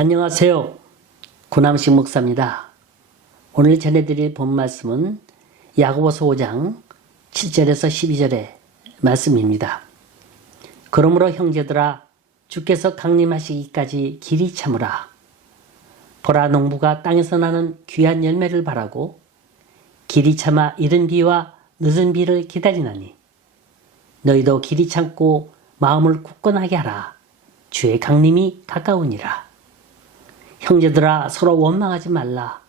안녕하세요. 구남식 목사입니다. 오늘 전해드릴 본 말씀은 야고보서 5장 7절에서 12절의 말씀입니다. 그러므로 형제들아 주께서 강림하시기까지 길이 참으라. 보라, 농부가 땅에서 나는 귀한 열매를 바라고 길이 참아 이른 비와 늦은 비를 기다리나니 너희도 길이 참고 마음을 굳건하게 하라. 주의 강림이 가까우니라. 형제들아 서로 원망하지 말라.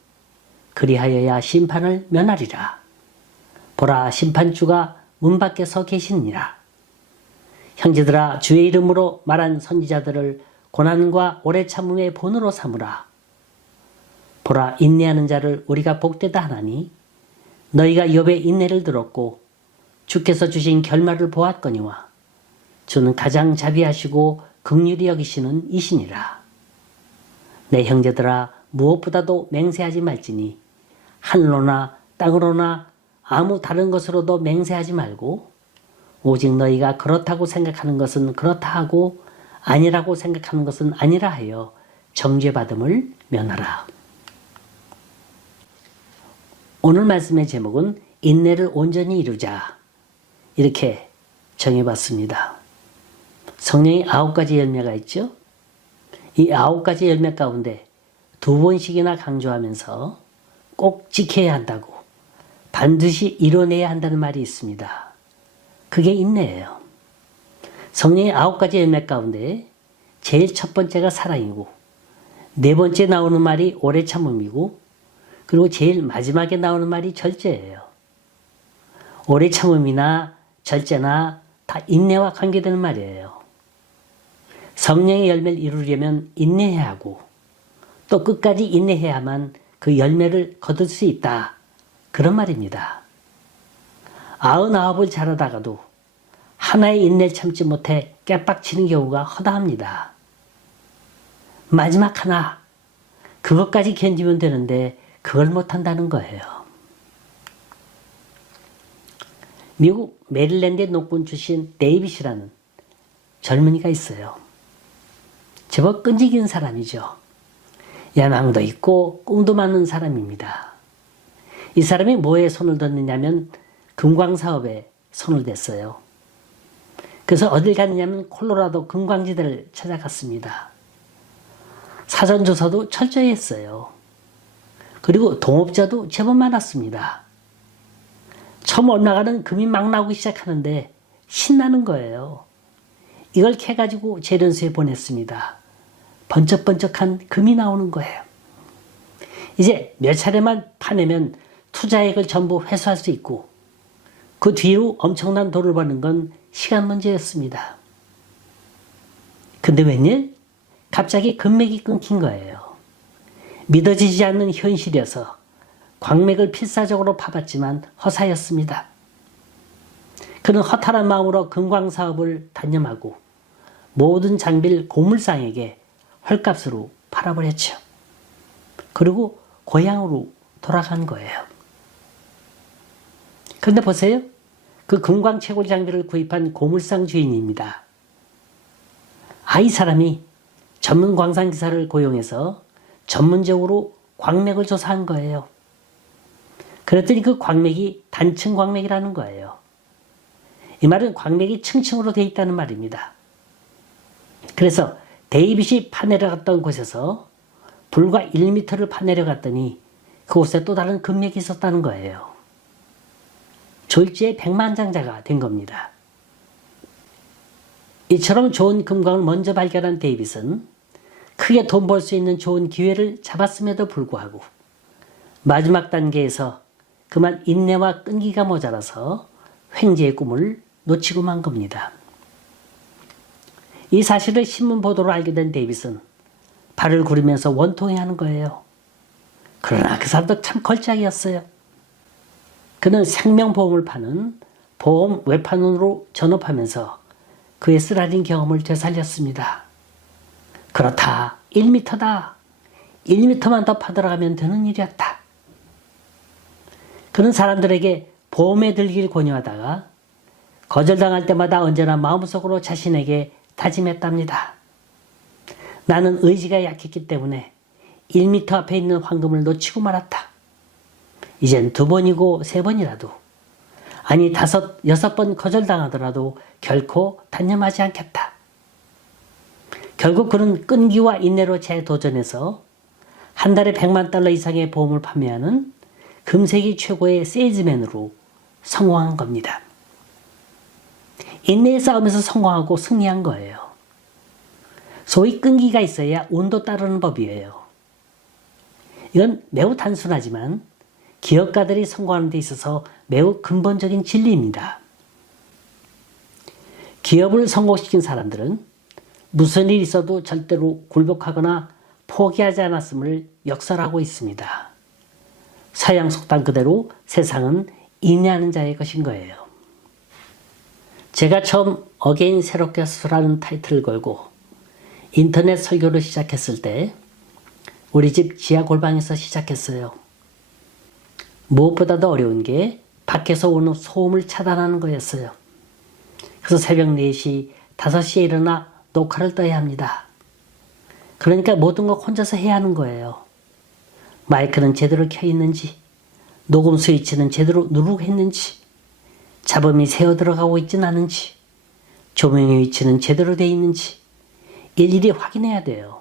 그리하여야 심판을 면하리라. 보라, 심판주가 문 밖에 서 계시니라. 형제들아 주의 이름으로 말한 선지자들을 고난과 오래 참음의 본으로 삼으라. 보라, 인내하는 자를 우리가 복되다 하나니 너희가 욥의 인내를 들었고 주께서 주신 결말을 보았거니와 주는 가장 자비하시고 긍휼히 여기시는 이시니라. 내 형제들아 무엇보다도 맹세하지 말지니 하늘로나 땅으로나 아무 다른 것으로도 맹세하지 말고 오직 너희가 그렇다고 생각하는 것은 그렇다 하고 아니라고 생각하는 것은 아니라 하여 정죄받음을 면하라. 오늘 말씀의 제목은 인내를 온전히 이루자, 이렇게 정해봤습니다. 성령이 9가지 열매가 있죠. 이 9가지 열매 가운데 2번씩이나 강조하면서 꼭 지켜야 한다고, 반드시 이뤄내야 한다는 말이 있습니다. 그게 인내예요. 성령의 9가지 열매 가운데 제일 첫 번째가 사랑이고, 네 번째 나오는 말이 오래 참음이고, 그리고 제일 마지막에 나오는 말이 절제예요. 오래 참음이나 절제나 다 인내와 관계되는 말이에요. 성령의 열매를 이루려면 인내해야 하고 또 끝까지 인내해야만 그 열매를 거둘 수 있다, 그런 말입니다. 99을 잘하다가도 하나의 인내를 참지 못해 깨빡치는 경우가 허다합니다. 마지막 하나, 그것까지 견디면 되는데 그걸 못한다는 거예요. 미국 메릴랜드 농군 출신 데이빗이라는 젊은이가 있어요. 제법 끈질긴 사람이죠. 야망도 있고 꿈도 많은 사람입니다. 이 사람이 뭐에 손을 뒀느냐면 금광사업에 손을 댔어요. 그래서 어딜 갔느냐면 콜로라도 금광지대를 찾아갔습니다. 사전조사도 철저히 했어요. 그리고 동업자도 제법 많았습니다. 처음 올라가는 금이 막 나오기 시작하는데 신나는 거예요. 이걸 캐가지고 재련소에 보냈습니다. 번쩍번쩍한 금이 나오는 거예요. 이제 몇 차례만 파내면 투자액을 전부 회수할 수 있고 그 뒤로 엄청난 돈을 버는 건 시간 문제였습니다. 근데 웬일? 갑자기 금맥이 끊긴 거예요. 믿어지지 않는 현실이어서 광맥을 필사적으로 파봤지만 허사였습니다. 그는 허탈한 마음으로 금광사업을 단념하고 모든 장비를 고물상에게 헐값으로 팔아버렸죠. 그리고 고향으로 돌아간 거예요. 그런데 보세요. 그 금광 채굴 장비를 구입한 고물상 주인입니다. 이 사람이 전문 광산기사를 고용해서 전문적으로 광맥을 조사한 거예요. 그랬더니 그 광맥이 단층 광맥이라는 거예요. 이 말은 광맥이 층층으로 되어 있다는 말입니다. 그래서 데이빗이 파내려갔던 곳에서 불과 1m를 파내려갔더니 그곳에 또 다른 금맥이 있었다는 거예요. 졸지의 백만장자가 된 겁니다. 이처럼 좋은 금광을 먼저 발견한 데이빗은 크게 돈 벌 수 있는 좋은 기회를 잡았음에도 불구하고 마지막 단계에서 그만 인내와 끈기가 모자라서 횡재의 꿈을 놓치고 만 겁니다. 이 사실을 신문 보도로 알게 된 데이빗은 발을 구르면서 원통해하는 거예요. 그러나 그 사람도 참 걸작이었어요. 그는 생명보험을 파는 보험 외판원으로 전업하면서 그의 쓰라린 경험을 되살렸습니다. 그렇다, 1m다. 1m만 더 파들어가면 되는 일이었다. 그는 사람들에게 보험에 들기를 권유하다가 거절당할 때마다 언제나 마음속으로 자신에게 다짐했답니다. 나는 의지가 약했기 때문에 1m 앞에 있는 황금을 놓치고 말았다. 이젠 2번이고 3번이라도, 아니 5, 6번 거절당하더라도 결코 단념하지 않겠다. 결국 그는 끈기와 인내로 재도전해서 한 달에 $1,000,000 이상의 보험을 판매하는 금세기 최고의 세일즈맨으로 성공한 겁니다. 인내의 싸움에서 성공하고 승리한 거예요. 소위 끈기가 있어야 운도 따르는 법이에요. 이건 매우 단순하지만 기업가들이 성공하는 데 있어서 매우 근본적인 진리입니다. 기업을 성공시킨 사람들은 무슨 일이 있어도 절대로 굴복하거나 포기하지 않았음을 역설하고 있습니다. 서양 속담 그대로 세상은 인내하는 자의 것인 거예요. 제가 처음 어게인 새롭게 서라는 타이틀을 걸고 인터넷 설교를 시작했을 때 우리 집 지하 골방에서 시작했어요. 무엇보다도 어려운 게 밖에서 오는 소음을 차단하는 거였어요. 그래서 새벽 4시, 5시에 일어나 녹화를 떠야 합니다. 그러니까 모든 걸 혼자서 해야 하는 거예요. 마이크는 제대로 켜 있는지, 녹음 스위치는 제대로 누르고 했는지, 잡음이 새어 들어가고 있진 않은지, 조명의 위치는 제대로 되어 있는지 일일이 확인해야 돼요.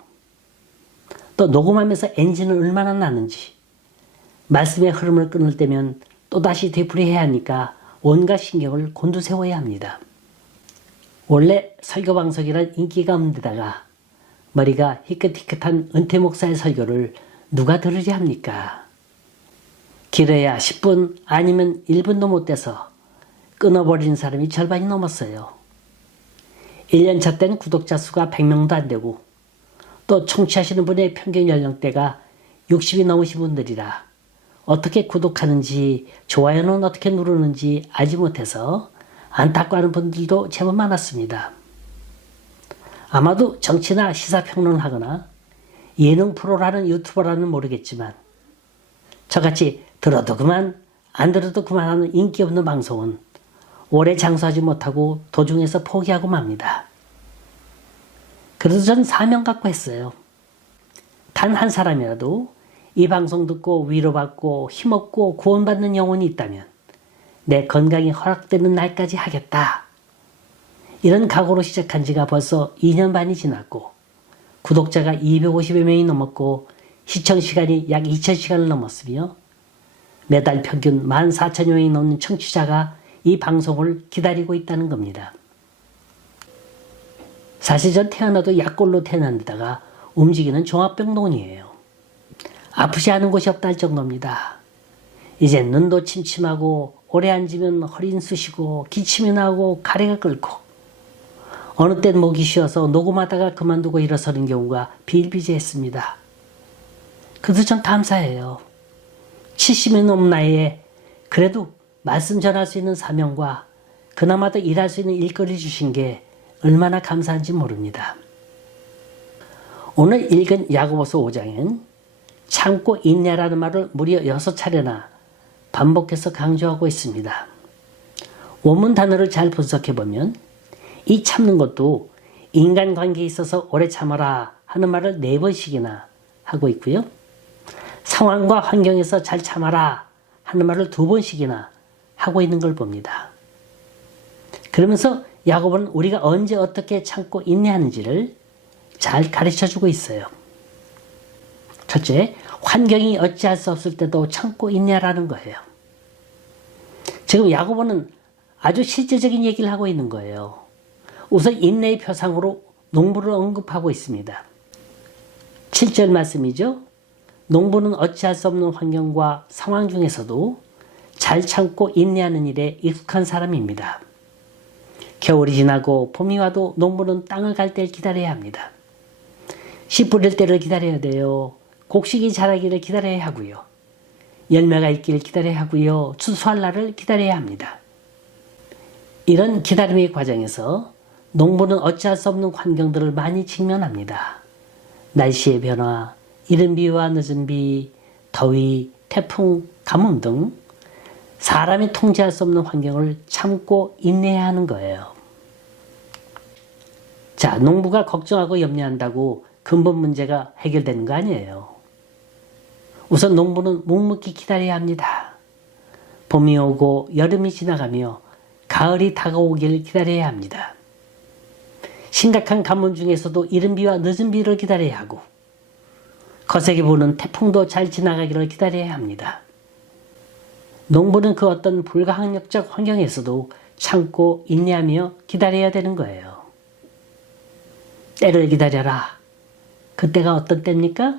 또 녹음하면서 엔진은 얼마나 나는지, 말씀의 흐름을 끊을 때면 또다시 되풀이해야 하니까 온갖 신경을 곤두세워야 합니다. 원래 설교방송이란 인기가 없는 데다가 머리가 희끗희끗한 은퇴 목사의 설교를 누가 들으려 합니까? 길어야 10분 아니면 1분도 못 돼서 끊어버리는 사람이 절반이 넘었어요. 1년차 땐 구독자 수가 100명도 안 되고 또 청취하시는 분의 평균 연령대가 60이 넘으신 분들이라 어떻게 구독하는지 좋아요는 어떻게 누르는지 알지 못해서 안타까워하는 분들도 제법 많았습니다. 아마도 정치나 시사평론을 하거나 예능 프로라는 유튜버라는 모르겠지만 저같이 들어도 그만 안 들어도 그만하는 인기 없는 방송은 오래 장수하지 못하고 도중에서 포기하고 맙니다. 그래도 전 사명 갖고 했어요. 단 한 사람이라도 이 방송 듣고 위로받고 힘없고 구원받는 영혼이 있다면 내 건강이 허락되는 날까지 하겠다. 이런 각오로 시작한 지가 벌써 2년 반이 지났고 구독자가 250여 명이 넘었고 시청시간이 약 2,000시간을 넘었으며 매달 평균 14,000여 명이 넘는 청취자가 이 방송을 기다리고 있다는 겁니다. 사실 전 태어나도 약골로 태어난 데다가 움직이는 종합병동이에요. 아프지 않은 곳이 없다 할 정도입니다. 이제 눈도 침침하고 오래 앉으면 허리는 쑤시고 기침이 나고 가래가 끓고 어느 땐 목이 쉬어서 녹음하다가 그만두고 일어서는 경우가 비일비재했습니다. 그래도 전 감사해요. 70이 넘은 나이에 그래도 말씀 전할 수 있는 사명과 그나마도 일할 수 있는 일거리 주신 게 얼마나 감사한지 모릅니다. 오늘 읽은 야고보서 5장엔 참고 인내라는 말을 무려 6차례나 반복해서 강조하고 있습니다. 원문 단어를 잘 분석해보면 이 참는 것도 인간관계에 있어서 오래 참아라 하는 말을 4번씩이나 하고 있고요. 상황과 환경에서 잘 참아라 하는 말을 2번씩이나 하고 있는 걸 봅니다. 그러면서 야고보는 우리가 언제 어떻게 참고 인내하는지를 잘 가르쳐주고 있어요. 첫째, 환경이 어찌할 수 없을 때도 참고 인내하라는 거예요. 지금 야고보는 아주 실제적인 얘기를 하고 있는 거예요. 우선 인내의 표상으로 농부를 언급하고 있습니다. 7절 말씀이죠. 농부는 어찌할 수 없는 환경과 상황 중에서도 잘 참고 인내하는 일에 익숙한 사람입니다. 겨울이 지나고 봄이 와도 농부는 땅을 갈 때를 기다려야 합니다. 씨 뿌릴 때를 기다려야 돼요. 곡식이 자라기를 기다려야 하고요. 열매가 있기를 기다려야 하고요. 추수할 날을 기다려야 합니다. 이런 기다림의 과정에서 농부는 어찌할 수 없는 환경들을 많이 직면합니다. 날씨의 변화, 이른 비와 늦은 비, 더위, 태풍, 가뭄 등 사람이 통제할 수 없는 환경을 참고 인내해야 하는 거예요. 자, 농부가 걱정하고 염려한다고 근본 문제가 해결되는 거 아니에요. 우선 농부는 묵묵히 기다려야 합니다. 봄이 오고 여름이 지나가며 가을이 다가오길 기다려야 합니다. 심각한 가뭄 중에서도 이른 비와 늦은 비를 기다려야 하고 거세게 부는 태풍도 잘 지나가기를 기다려야 합니다. 농부는 그 어떤 불가항력적 환경에서도 참고 인내하며 기다려야 되는 거예요. 때를 기다려라. 그때가 어떤 때입니까?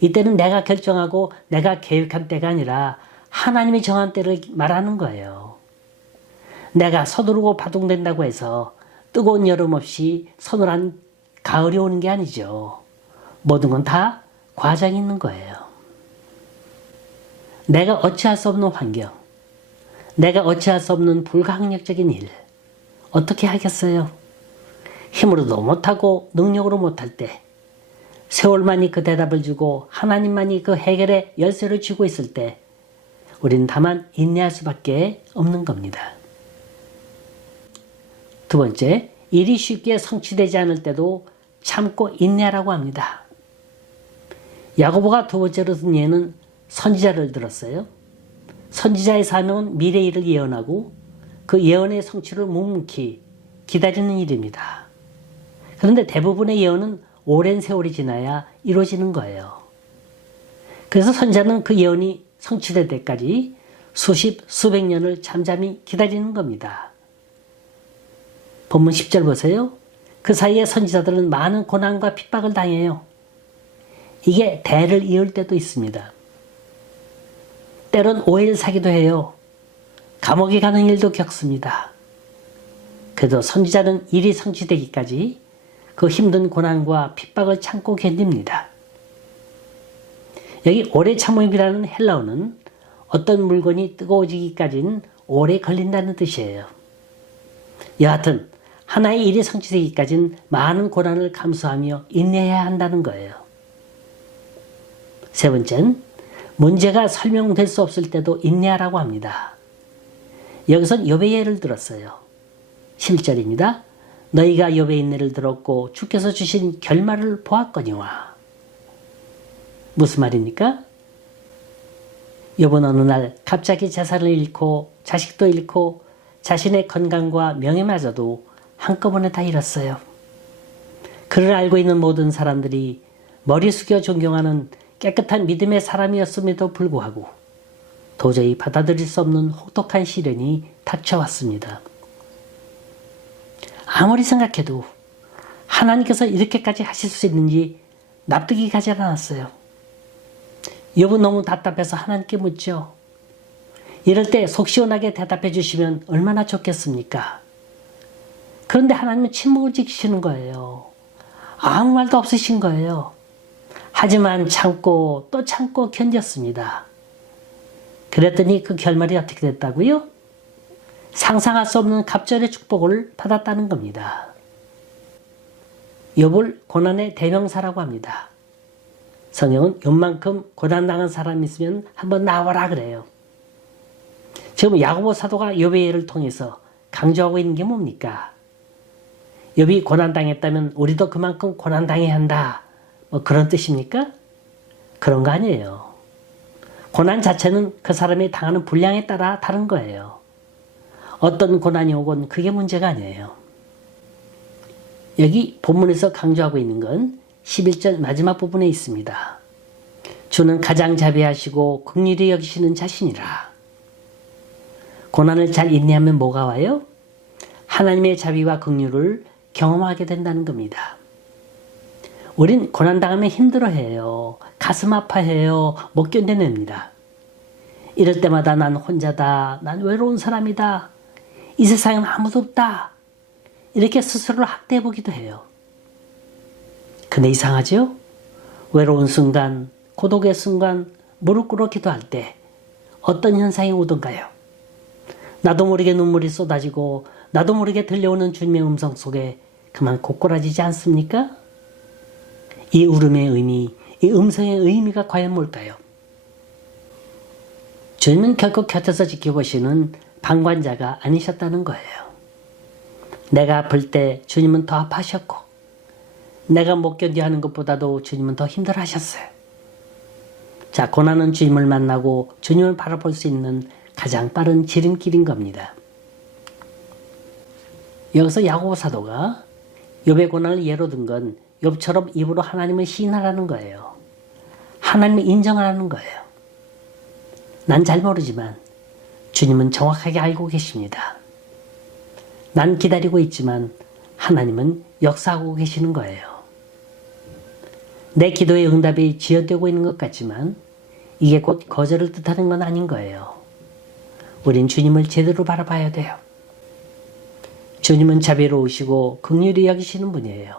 이때는 내가 결정하고 내가 계획한 때가 아니라 하나님이 정한 때를 말하는 거예요. 내가 서두르고 바둥된다고 해서 뜨거운 여름 없이 서늘한 가을이 오는 게 아니죠. 모든 건 다 과정이 있는 거예요. 내가 어찌할 수 없는 환경, 내가 어찌할 수 없는 불가항력적인 일, 어떻게 하겠어요? 힘으로도 못하고 능력으로 못할 때, 세월만이 그 대답을 주고 하나님만이 그 해결의 열쇠를 쥐고 있을 때 우리는 다만 인내할 수밖에 없는 겁니다. 두 번째, 일이 쉽게 성취되지 않을 때도 참고 인내하라고 합니다. 야고보가 두 번째로 든 예는 선지자를 들었어요. 선지자의 사명은 미래 일을 예언하고 그 예언의 성취를 묵묵히 기다리는 일입니다. 그런데 대부분의 예언은 오랜 세월이 지나야 이루어지는 거예요. 그래서 선지자는 그 예언이 성취될 때까지 수십, 수백 년을 잠잠히 기다리는 겁니다. 본문 10절 보세요. 그 사이에 선지자들은 많은 고난과 핍박을 당해요. 이게 대를 이을 때도 있습니다. 때론 오해를 사기도 해요. 감옥에 가는 일도 겪습니다. 그래도 선지자는 일이 성취되기까지 그 힘든 고난과 핍박을 참고 견딥니다. 여기 오래 참음이라는 헬라어는 어떤 물건이 뜨거워지기까지는 오래 걸린다는 뜻이에요. 여하튼 하나의 일이 성취되기까지는 많은 고난을 감수하며 인내해야 한다는 거예요. 세 번째는 문제가 설명될 수 없을 때도 인내하라고 합니다. 여기선 욥의 예를 들었어요. 7절입니다. 너희가 욥의 인내를 들었고 주께서 주신 결말을 보았거니와. 무슨 말입니까? 욥은 어느 날 갑자기 재산을 잃고 자식도 잃고 자신의 건강과 명예마저도 한꺼번에 다 잃었어요. 그를 알고 있는 모든 사람들이 머리 숙여 존경하는 깨끗한 믿음의 사람이었음에도 불구하고 도저히 받아들일 수 없는 혹독한 시련이 닥쳐왔습니다. 아무리 생각해도 하나님께서 이렇게까지 하실 수 있는지 납득이 가지 않았어요. 욥은 너무 답답해서 하나님께 묻죠. 이럴 때 속 시원하게 대답해 주시면 얼마나 좋겠습니까? 그런데 하나님은 침묵을 지키시는 거예요. 아무 말도 없으신 거예요. 하지만 참고 또 참고 견뎠습니다. 그랬더니 그 결말이 어떻게 됐다고요? 상상할 수 없는 갑절의 축복을 받았다는 겁니다. 욥을 고난의 대명사라고 합니다. 성경은 욥만큼 고난당한 사람이 있으면 한번 나와라 그래요. 지금 야고보 사도가 욥의 예를 통해서 강조하고 있는 게 뭡니까? 욥이 고난당했다면 우리도 그만큼 고난당해야 한다. 뭐 그런 뜻입니까? 그런 거 아니에요. 고난 자체는 그 사람이 당하는 분량에 따라 다른 거예요. 어떤 고난이 오건 그게 문제가 아니에요. 여기 본문에서 강조하고 있는 건 11절 마지막 부분에 있습니다. 주는 가장 자비하시고 긍휼히 여기시는 자신이라. 고난을 잘 인내하면 뭐가 와요? 하나님의 자비와 긍휼을 경험하게 된다는 겁니다. 우린 고난당하면 힘들어해요. 가슴 아파해요. 못 견뎌냅니다. 이럴 때마다 난 혼자다. 난 외로운 사람이다. 이 세상엔 아무도 없다. 이렇게 스스로를 학대해보기도 해요. 근데 이상하죠? 외로운 순간, 고독의 순간, 무릎 꿇어 기도할 때 어떤 현상이 오던가요? 나도 모르게 눈물이 쏟아지고 나도 모르게 들려오는 주님의 음성 속에 그만 고꾸라지지 않습니까? 이 울음의 의미, 이 음성의 의미가 과연 뭘까요? 주님은 결코 곁에서 지켜보시는 방관자가 아니셨다는 거예요. 내가 아플 때 주님은 더 아파하셨고 내가 못 견뎌 하는 것보다도 주님은 더 힘들어 하셨어요. 자, 고난은 주님을 만나고 주님을 바라볼 수 있는 가장 빠른 지름길인 겁니다. 여기서 야고보 사도가 욥의 고난을 예로 든 건 욥처럼 입으로 하나님을 시인하라는 거예요. 하나님을 인정하라는 거예요. 난 잘 모르지만 주님은 정확하게 알고 계십니다. 난 기다리고 있지만 하나님은 역사하고 계시는 거예요. 내 기도의 응답이 지연되고 있는 것 같지만 이게 곧 거절을 뜻하는 건 아닌 거예요. 우린 주님을 제대로 바라봐야 돼요. 주님은 자비로우시고 긍휼히 여기시는 분이에요.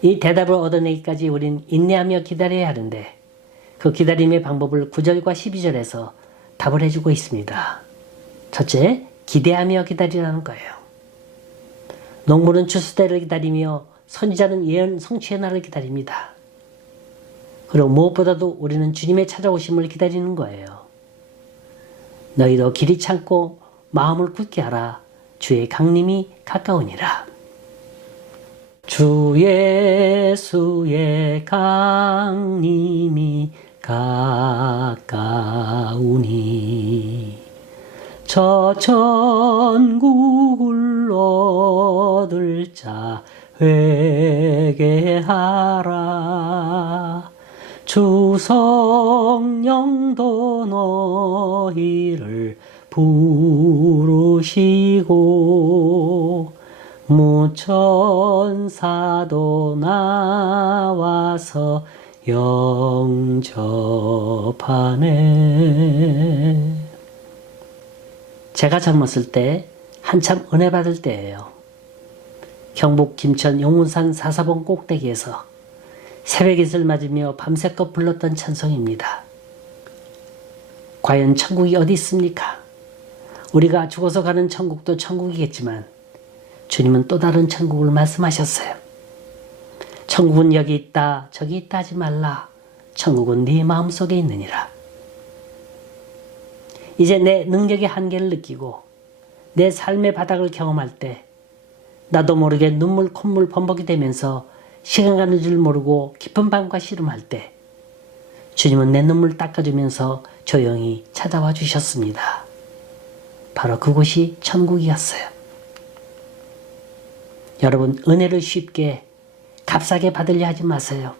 이 대답을 얻어내기까지 우린 인내하며 기다려야 하는데 그 기다림의 방법을 9절과 12절에서 답을 해주고 있습니다. 첫째, 기대하며 기다리라는 거예요. 농부는 추수때를 기다리며 선지자는 예언 성취의 날을 기다립니다. 그리고 무엇보다도 우리는 주님의 찾아오심을 기다리는 거예요. 너희도 길이 참고 마음을 굳게 하라. 주의 강림이 가까우니라. 주 예수의 강림이 가까우니 저 천국을 얻을 자 회개하라. 주 성령도 너희를 부르시고 무천사도 나와서 영접하네. 제가 젊었을 때 한참 은혜 받을 때예요. 경북 김천 용운산 사사봉 꼭대기에서 새벽잇을 맞으며 밤새껏 불렀던 찬송입니다. 과연 천국이 어디 있습니까? 우리가 죽어서 가는 천국도 천국이겠지만 주님은 또 다른 천국을 말씀하셨어요. 천국은 여기 있다 저기 있다 하지 말라. 천국은 네 마음속에 있느니라. 이제 내 능력의 한계를 느끼고 내 삶의 바닥을 경험할 때 나도 모르게 눈물 콧물 범벅이 되면서 시간 가는 줄 모르고 깊은 밤과 씨름할 때 주님은 내 눈물 닦아주면서 조용히 찾아와 주셨습니다. 바로 그곳이 천국이었어요. 여러분, 은혜를 쉽게 값싸게 받으려 하지 마세요.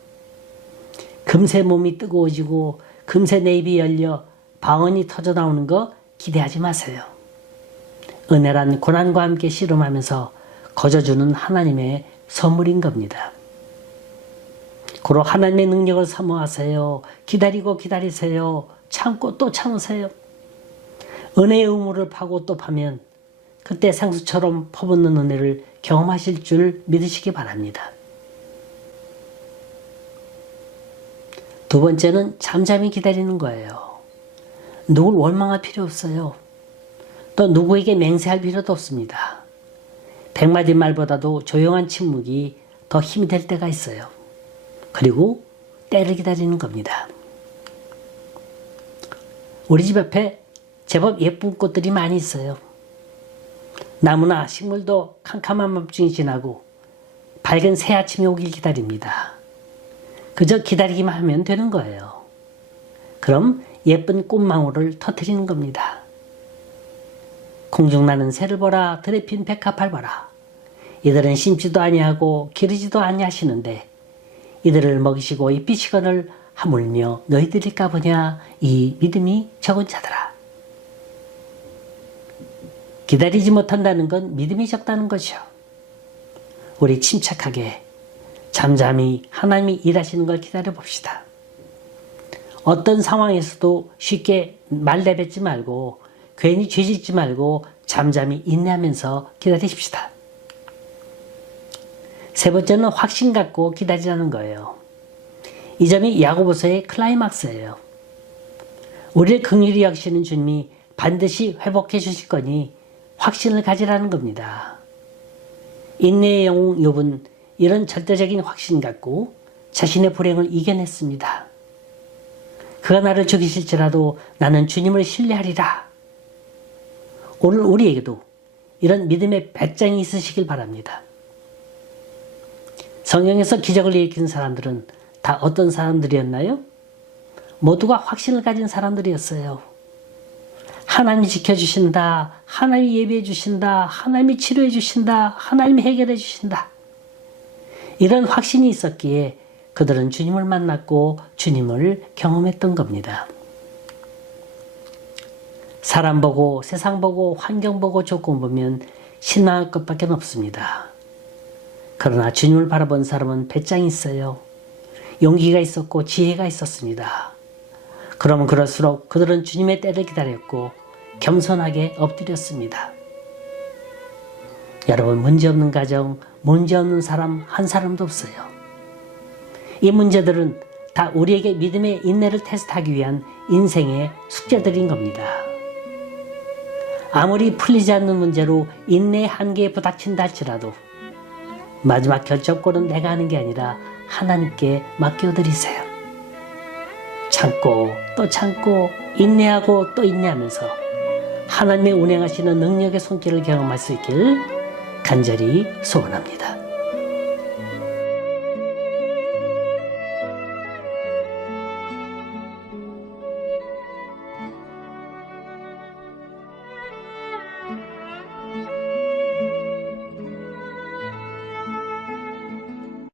금세 몸이 뜨거워지고 금세 내 입이 열려 방언이 터져나오는 거 기대하지 마세요. 은혜란 고난과 함께 씨름하면서 거저주는 하나님의 선물인 겁니다. 고로 하나님의 능력을 사모하세요. 기다리고 기다리세요. 참고 또 참으세요. 은혜의 우물을 파고 또 파면 그때 상수처럼 퍼붓는 은혜를 경험하실 줄 믿으시기 바랍니다. 두 번째는 잠잠히 기다리는 거예요. 누굴 원망할 필요 없어요. 또 누구에게 맹세할 필요도 없습니다. 100마디 말보다도 조용한 침묵이 더 힘이 될 때가 있어요. 그리고 때를 기다리는 겁니다. 우리 집 앞에 제법 예쁜 꽃들이 많이 있어요. 나무나 식물도 캄캄한 밤중이 지나고 밝은 새 아침이 오길 기다립니다. 그저 기다리기만 하면 되는 거예요. 그럼 예쁜 꽃망울을 터뜨리는 겁니다. 공중나는 새를 보라. 들에 핀 백합을 보라. 이들은 심지도 아니하고 기르지도 아니하시는데 이들을 먹이시고 입히시거늘 하물며 너희들이 까보냐. 이 믿음이 적은 자들아. 기다리지 못한다는 건 믿음이 적다는 거죠. 우리 침착하게 잠잠히 하나님이 일하시는 걸 기다려 봅시다. 어떤 상황에서도 쉽게 말 내뱉지 말고 괜히 죄짓지 말고 잠잠히 인내하면서 기다리십시다. 세 번째는 확신 갖고 기다리라는 거예요. 이 점이 야고보서의 클라이막스예요. 우리를 긍휼히 여기시는 주님이 반드시 회복해 주실 거니 확신을 가지라는 겁니다. 인내의 영웅 욥은 이런 절대적인 확신 갖고 자신의 불행을 이겨냈습니다. 그가 나를 죽이실지라도 나는 주님을 신뢰하리라. 오늘 우리에게도 이런 믿음의 배짱이 있으시길 바랍니다. 성경에서 기적을 일으킨 사람들은 다 어떤 사람들이었나요? 모두가 확신을 가진 사람들이었어요. 하나님이 지켜주신다. 하나님이 예비해 주신다. 하나님이 치료해 주신다. 하나님이 해결해 주신다. 이런 확신이 있었기에 그들은 주님을 만났고 주님을 경험했던 겁니다. 사람 보고 세상 보고 환경 보고 조건 보면 신앙할 것밖에 없습니다. 그러나 주님을 바라본 사람은 배짱이 있어요. 용기가 있었고 지혜가 있었습니다. 그러면 그럴수록 그들은 주님의 때를 기다렸고 겸손하게 엎드렸습니다. 여러분, 문제없는 가정, 문제없는 사람 한 사람도 없어요. 이 문제들은 다 우리에게 믿음의 인내를 테스트하기 위한 인생의 숙제들인 겁니다. 아무리 풀리지 않는 문제로 인내의 한계에 부닥친다 할지라도 마지막 결정권은 내가 하는 게 아니라 하나님께 맡겨드리세요. 참고 또 참고 인내하고 또 인내하면서 하나님의 운행하시는 능력의 손길을 경험할 수 있길 간절히 소원합니다.